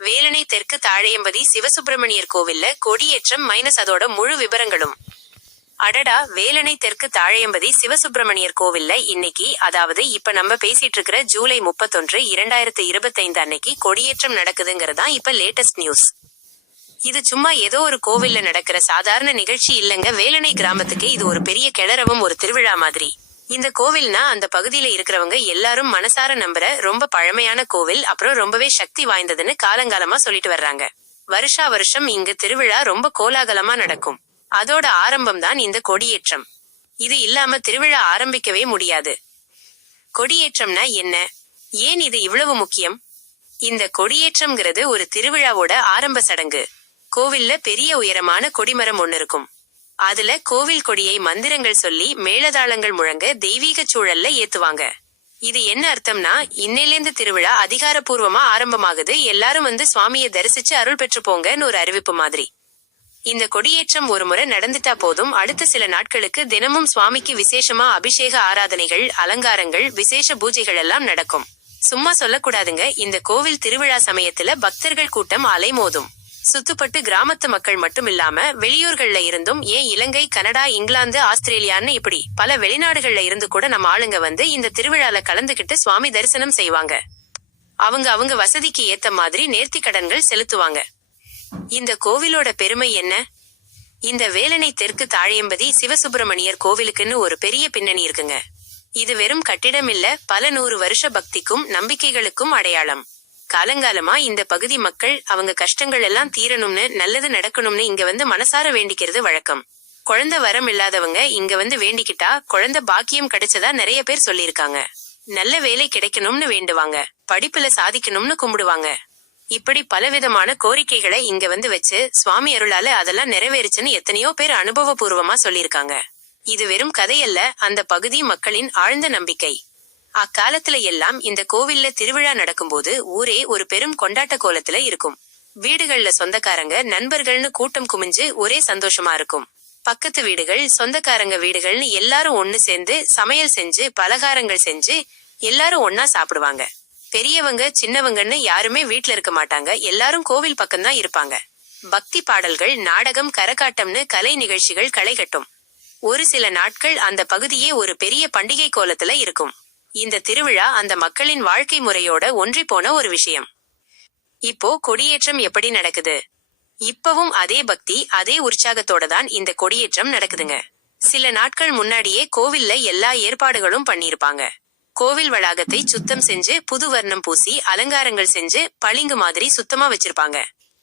வேலனை தெற்கு தாழையம்பதி சிவசுப்பிரமணியர் கோவில்ல கொடியேற்றம் மைனஸ் அதோட முழு விவரங்களும் அடடா வேலனை தெற்கு தாழையம்பதி சிவசுப்பிரமணியர் கோவில்ல இன்னைக்கு அதாவது இப்ப நம்ம பேசிட்டு இருக்கிற ஜூலை முப்பத்தொன்று இரண்டாயிரத்து இருபத்தைந்து அன்னைக்கு கொடியேற்றம் நடக்குதுங்கிறதா இப்ப லேட்டஸ்ட் நியூஸ் இது சும்மா ஏதோ ஒரு கோவில்ல நடக்கிற சாதாரண நிகழ்ச்சி இல்லங்க வேலனை கிராமத்துக்கு இது ஒரு பெரிய கிளறவும் ஒரு திருவிழா மாதிரி. இந்த கோவில்னா அந்த பகுதியில இருக்கிறவங்க எல்லாரும் மனசார நம்புற ரொம்ப பழமையான கோவில் அப்புறம் ரொம்பவே சக்தி வாய்ந்ததுன்னு காலங்காலமா சொல்லிட்டு வர்றாங்க. வருஷா வருஷம் இங்க திருவிழா ரொம்ப கோலாகலமா நடக்கும். அதோட ஆரம்பம் தான் இந்த கொடியேற்றம். இது இல்லாம திருவிழா ஆரம்பிக்கவே முடியாது. கொடியேற்றம்னா என்ன? ஏன் இது இவ்வளவு முக்கியம்? இந்த கொடியேற்றம்ங்கிறது ஒரு திருவிழாவோட ஆரம்ப சடங்கு. கோவில்ல பெரிய உயரமான கொடிமரம் ஒன்னு இருக்கும். அதுல கோவில் கொடியை மந்திரங்கள் சொல்லி மேளதாளங்கள் முழங்க தெய்வீக சூழல்ல ஏத்துவாங்க. இது என்ன அர்த்தம்னா இன்னையிலேந்து திருவிழா அதிகாரப்பூர்வமா ஆரம்பமாகுது. எல்லாரும் வந்து சுவாமியை தரிசிச்சு அருள் பெற்று போங்கன்னு ஒரு அறிவிப்பு மாதிரி. இந்த கொடியேற்றம் ஒரு முறை நடந்துட்டா போதும். அடுத்த சில நாட்களுக்கு தினமும் சுவாமிக்கு விசேஷமா அபிஷேக ஆராதனைகள் அலங்காரங்கள் விசேஷ பூஜைகள் எல்லாம் நடக்கும். சும்மா சொல்லக்கூடாதுங்க. இந்த கோவில் திருவிழா சமயத்துல பக்தர்கள் கூட்டம் அலைமோதும். சுத்துப்பட்டு கிராமத்து மக்கள் மட்டும் இல்லாம வெளியூர்கள்ல இருந்தும் ஏன் இலங்கை கனடா இங்கிலாந்து ஆஸ்திரேலியான்னு இப்படி பல வெளிநாடுகள்ல இருந்து கூட நம்ம ஆளுங்க வந்து இந்த திருவிழால கலந்துகிட்டு சுவாமி தரிசனம் செய்வாங்க. அவங்க அவங்க வசதிக்கு ஏத்த மாதிரி நேர்த்தி கடன்கள் செலுத்துவாங்க. இந்த கோவிலோட பெருமை என்ன? இந்த வேலனை தெற்கு தாழையம்பதி சிவசுப்பிரமணியர் கோவிலுக்குன்னு ஒரு பெரிய பின்னணி இருக்குங்க. இது வெறும் கட்டிடம் இல்ல பல நூறு வருஷ பக்திக்கும் நம்பிக்கைகளுக்கும் அடையாளம். காலங்காலமா இந்த பகுதி மக்கள் அவங்க கஷ்டங்கள் எல்லாம் தீரணும்னு நல்லது நடக்கணும்னு இங்க வந்து மனசார வேண்டிக்கிறது வழக்கம். குழந்தை வரம் இல்லாதவங்க இங்க வந்து வேண்டிக்கிட்டா குழந்தை பாக்கியம் கிடைச்சதா நிறைய பேர் சொல்லியிருக்காங்க. நல்ல வேலை கிடைக்கணும்னு வேண்டுவாங்க. படிப்புல சாதிக்கணும்னு கும்பிடுவாங்க. இப்படி பலவிதமான கோரிக்கைகளை இங்க வந்து வச்சு சுவாமி அருளால அதெல்லாம் நிறைவேறுச்சுன்னு எத்தனையோ பேர் அனுபவபூர்வமா சொல்லியிருக்காங்க. இது வெறும் கதையல்ல அந்த பகுதி மக்களின் ஆழ்ந்த நம்பிக்கை. அக்காலத்துல எல்லாம் இந்த கோவில்ல திருவிழா நடக்கும்போது ஊரே ஒரு பெரும் கொண்டாட்ட கோலத்துல இருக்கும். வீடுகள்ல சொந்தக்காரங்க நண்பர்கள்னு கூட்டம் குமிஞ்சு ஒரே சந்தோஷமா இருக்கும். பக்கத்து வீடுகள் சொந்தக்காரங்க வீடுகள்னு எல்லாரும் ஒண்ணு சேர்ந்து சமையல் செஞ்சு பலகாரங்கள் செஞ்சு எல்லாரும் ஒன்னா சாப்பிடுவாங்க. பெரியவங்க சின்னவங்கன்னு யாருமே வீட்ல இருக்க மாட்டாங்க. எல்லாரும் கோவில் பக்கம்தான் இருப்பாங்க. பக்தி பாடல்கள் நாடகம் கரகாட்டம்னு கலை நிகழ்ச்சிகள் களை கட்டும் ஒரு சில நாட்கள் அந்த பகுதியே ஒரு பெரிய பண்டிகை கோலத்துல இருக்கும். இந்த திருவிழா அந்த மக்களின் வாழ்க்கை முறையோட ஒன்றி போன ஒரு விஷயம். இப்போ கொடியேற்றம் எப்படி நடக்குது? இப்பவும் அதே பக்தி அதே உற்சாகத்தோட தான் இந்த கொடியேற்றம் நடக்குதுங்க. சில நாட்கள் முன்னாடியே கோவில்ல எல்லா ஏற்பாடுகளும் பண்ணிருப்பாங்க கோவில் வளாகத்தை சுத்தம் செஞ்சு புது வர்ணம் பூசி அலங்காரங்கள் செஞ்சு பளிங்கு மாதிரி சுத்தமா வச்சிருப்பாங்க.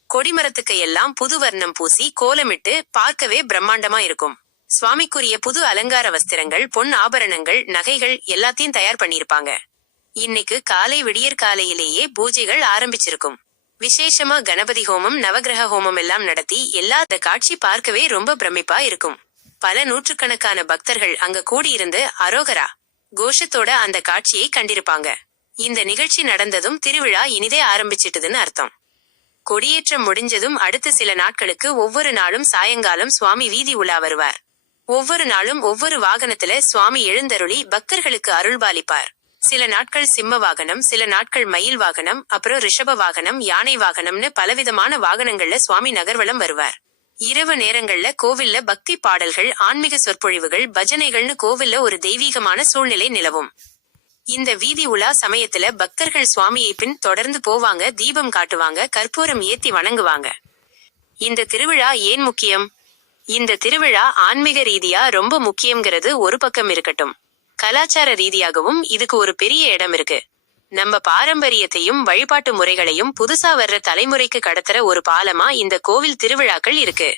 கொடிமரத்துக்கு எல்லாம் புது வர்ணம் பூசி கோலமிட்டு பார்க்கவே பிரம்மாண்டமா இருக்கும். சுவாமிக்குரிய புது அலங்கார வஸ்திரங்கள் பொன் ஆபரணங்கள் நகைகள் எல்லாத்தையும் தயார் பண்ணிருப்பாங்க இன்னைக்கு காலை விடியற் காலையிலேயே பூஜைகள் ஆரம்பிச்சிருக்கும். விசேஷமா கணபதி ஹோமம் நவகிரக ஹோமம் எல்லாம் நடத்தி எல்லா அந்த காட்சி பார்க்கவே ரொம்ப பிரமிப்பா இருக்கும். பல நூற்றுக்கணக்கான பக்தர்கள் அங்க கூடியிருந்து அரோகரா கோஷத்தோட அந்த காட்சியை கண்டிருப்பாங்க. இந்த நிகழ்ச்சி நடந்ததும் திருவிழா இனிதே ஆரம்பிச்சிட்டதுன்னு அர்த்தம். கொடியேற்றம் முடிஞ்சதும் அடுத்த சில நாட்களுக்கு ஒவ்வொரு நாளும் சாயங்காலம் சுவாமி வீதி உலா வருவார். ஒவ்வொரு நாளும் ஒவ்வொரு வாகனத்துல சுவாமி எழுந்தருளி பக்தர்களுக்கு அருள்பாலிப்பார். சில நாட்கள் சிம்ம வாகனம் சில நாட்கள் மயில் வாகனம் அப்புறம் ரிஷப வாகனம் யானை வாகனம்னு பலவிதமான வாகனங்கள்ல சுவாமி நகர்வலம் வருவார். இரவு நேரங்கள்ல கோவில்ல பக்தி பாடல்கள் ஆன்மீக சொற்பொழிவுகள் பஜனைகள்னு கோவில்ல ஒரு தெய்வீகமான சூழ்நிலை நிலவும். இந்த வீதி உலா சமயத்துல பக்தர்கள் சுவாமியை பின் தொடர்ந்து போவாங்க தீபம் காட்டுவாங்க கற்பூரம் ஏத்தி வணங்குவாங்க. இந்த திருவிழா ஏன் முக்கியம்? இந்த திருவிழா ஆன்மீக ரீதியா ரொம்ப முக்கியங்கிறது ஒரு பக்கம் இருக்கட்டும். கலாச்சார ரீதியாகவும் இதுக்கு ஒரு பெரிய இடம் இருக்கு. நம்ம பாரம்பரியத்தையும் வழிபாட்டு முறைகளையும் புதுசா வர்ற தலைமுறைக்கு கடத்துற ஒரு பாலமா இந்த கோவில் திருவிழாக்கள் இருக்கு.